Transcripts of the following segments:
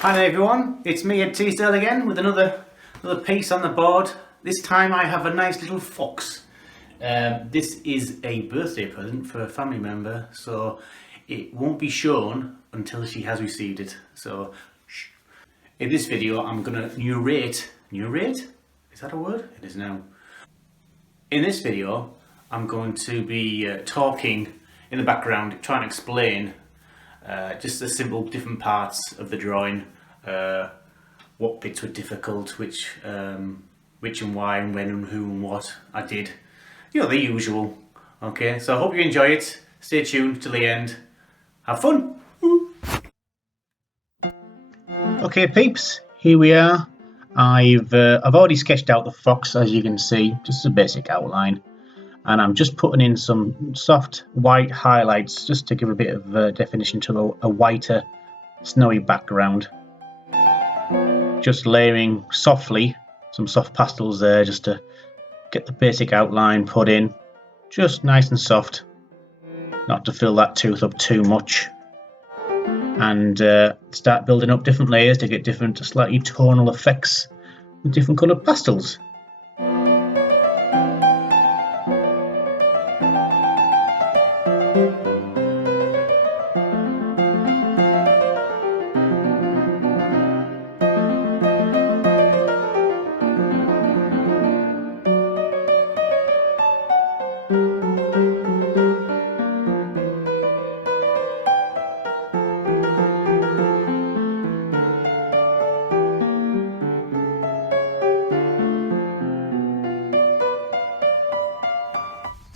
Hi there everyone, it's me at Teasdale again with another piece on the board. This time I have a nice little fox. This is a birthday present for a family member, so it won't be shown until she has received it. So, shh. In this video I'm going to narrate? Is that a word? It is now. In this video I'm going to be talking in the background, trying to explain just the simple different parts of the drawing, what bits were difficult, which and why and when and who and what I did, you know, the usual. Okay, so I hope you enjoy it. Stay tuned till the end. Have fun. Okay peeps, here we are. I've already sketched out the fox, as you can see, just a basic outline. And I'm just putting in some soft white highlights just to give a bit of definition to a whiter snowy background. Just layering softly some soft pastels there just to get the basic outline put in, just nice and soft, not to fill that tooth up too much, and start building up different layers to get different slightly tonal effects with different coloured pastels.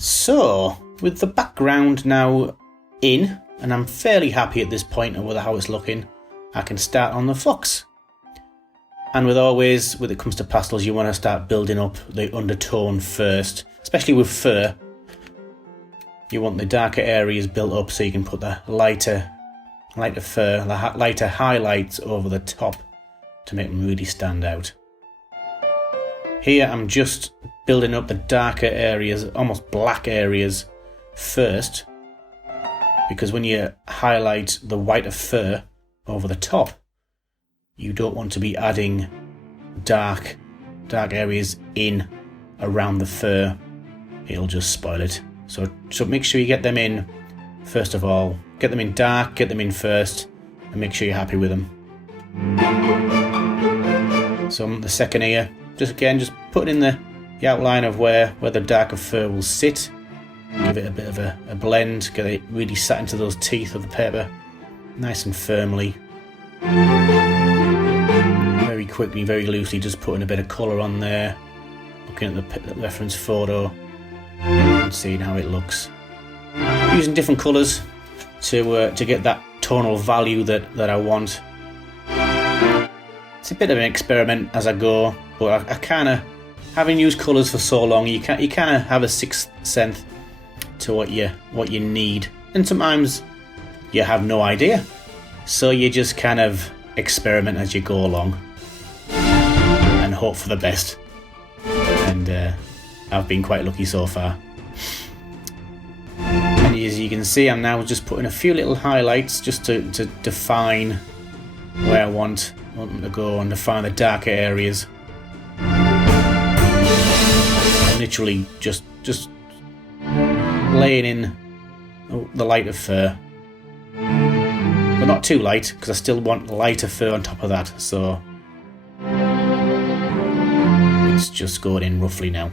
So, with the background now in, and I'm fairly happy at this point with how it's looking, I can start on the fox. And with always, when it comes to pastels, you want to start building up the undertone first, especially with fur. You want the darker areas built up so you can put the lighter fur, the lighter highlights over the top to make them really stand out. Here I'm just building up the darker areas, almost black areas first, because when you highlight the whiter fur over the top, you don't want to be adding dark areas in around the fur. It'll just spoil it. So make sure you get them in first of all. Get them in dark, get them in first, and make sure you're happy with them. So the second ear, just putting in the outline of where the darker fur will sit. Give it a bit of a blend, get it really sat into those teeth of the paper, nice and firmly. Very quickly, very loosely, just putting a bit of colour on there, looking at the reference photo and seeing how it looks. Using different colours to get that tonal value that I want. It's a bit of an experiment as I go, but I kind of, having used colours for so long, you kind of have a sixth sense to what you need, and sometimes you have no idea, so you just kind of experiment as you go along and hope for the best. And I've been quite lucky so far. And as you can see, I'm now just putting a few little highlights just to define where I want them to go and define the darker areas. I'm literally just laying in the lighter fur, but not too light, because I still want lighter fur on top of that, so it's just going in roughly now.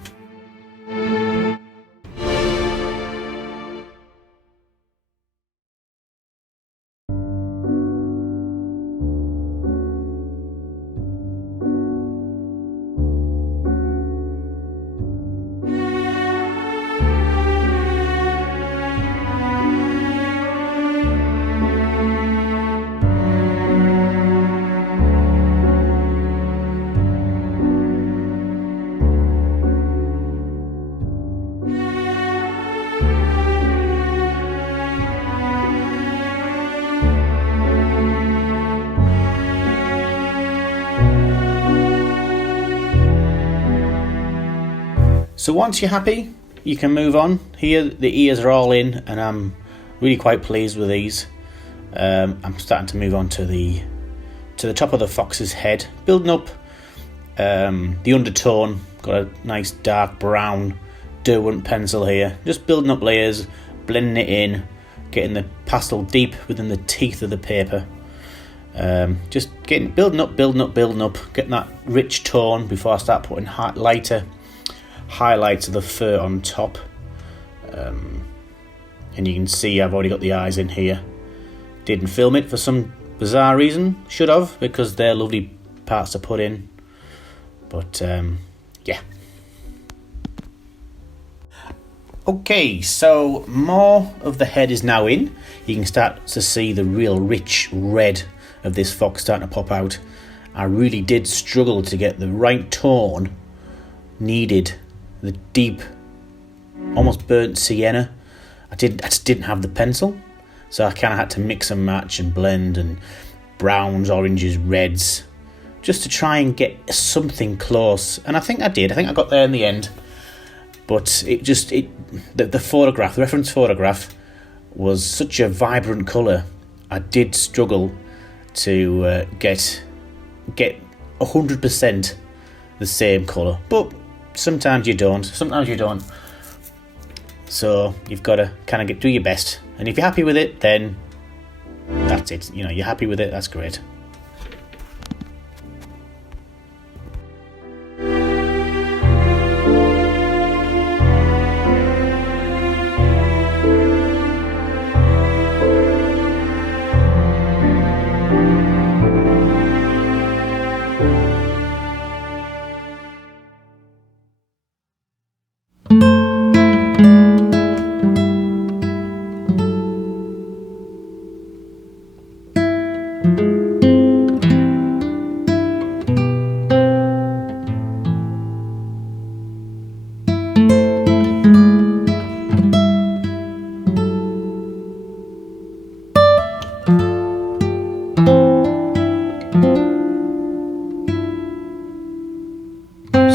So once you're happy, you can move on. Here the ears are all in and I'm really quite pleased with these. I'm starting to move on to the to the top of the fox's head, building up the undertone. Got a nice dark brown Derwent pencil here, just building up layers, blending it in, getting the pastel deep within the teeth of the paper. Just building up, getting that rich tone before I start putting lighter highlights of the fur on top. And you can see I've already got the eyes in here. Didn't film it for some bizarre reason. Should have, because they're lovely parts to put in. But yeah. Okay, so more of the head is now in. You can start to see the real rich red of this fox starting to pop out. I really did struggle to get the right tone needed. The deep, almost burnt sienna. I just didn't have the pencil, so I kind of had to mix and match and blend, and browns, oranges, reds, just to try and get something close. And I think I did. I think I got there in the end. But the photograph, the reference photograph, was such a vibrant colour. I did struggle to get 100% the same colour. But sometimes you don't. So you've got to kind of do your best. And if you're happy with it, then that's it. You know, you're happy with it, that's great.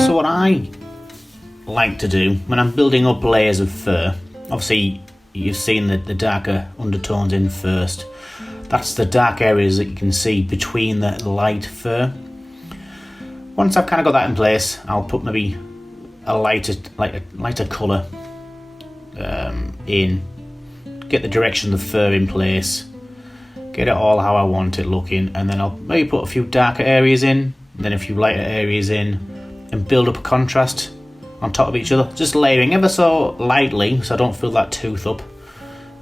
So what I like to do when I'm building up layers of fur, obviously you've seen the darker undertones in first. That's the dark areas that you can see between the light fur. Once I've kind of got that in place, I'll put maybe a lighter colour in, get the direction of the fur in place, get it all how I want it looking, and then I'll maybe put a few darker areas in, and then a few lighter areas in, and build up a contrast on top of each other, just layering ever so lightly so I don't fill that tooth up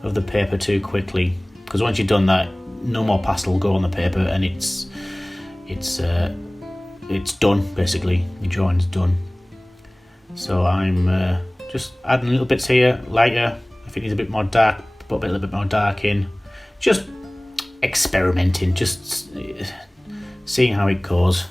of the paper too quickly, because once you've done that, no more pastel will go on the paper, and it's done basically. Your drawing's done. So I'm just adding little bits here, lighter if it needs a bit more dark, put a little bit more dark in, just experimenting, just seeing how it goes.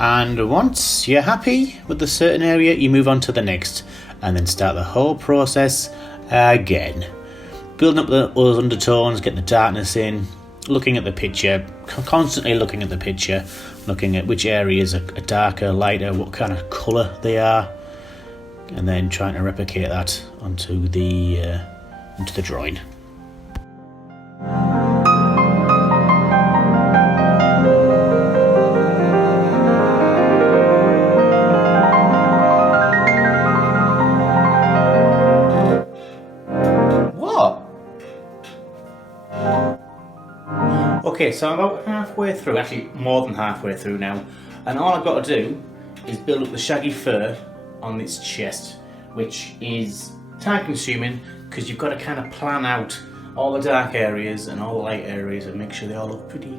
And once you're happy with the certain area, you move on to the next, and then start the whole process again. Building up those undertones, getting the darkness in, looking at the picture, constantly looking at the picture, looking at which areas are darker, lighter, what kind of colour they are, and then trying to replicate that onto the into the drawing. What? Okay, so I'm about halfway through, actually more than halfway through now, and all I've got to do is build up the shaggy fur on its chest, which is time consuming because you've got to kind of plan out all the dark areas and all the light areas and make sure they all look pretty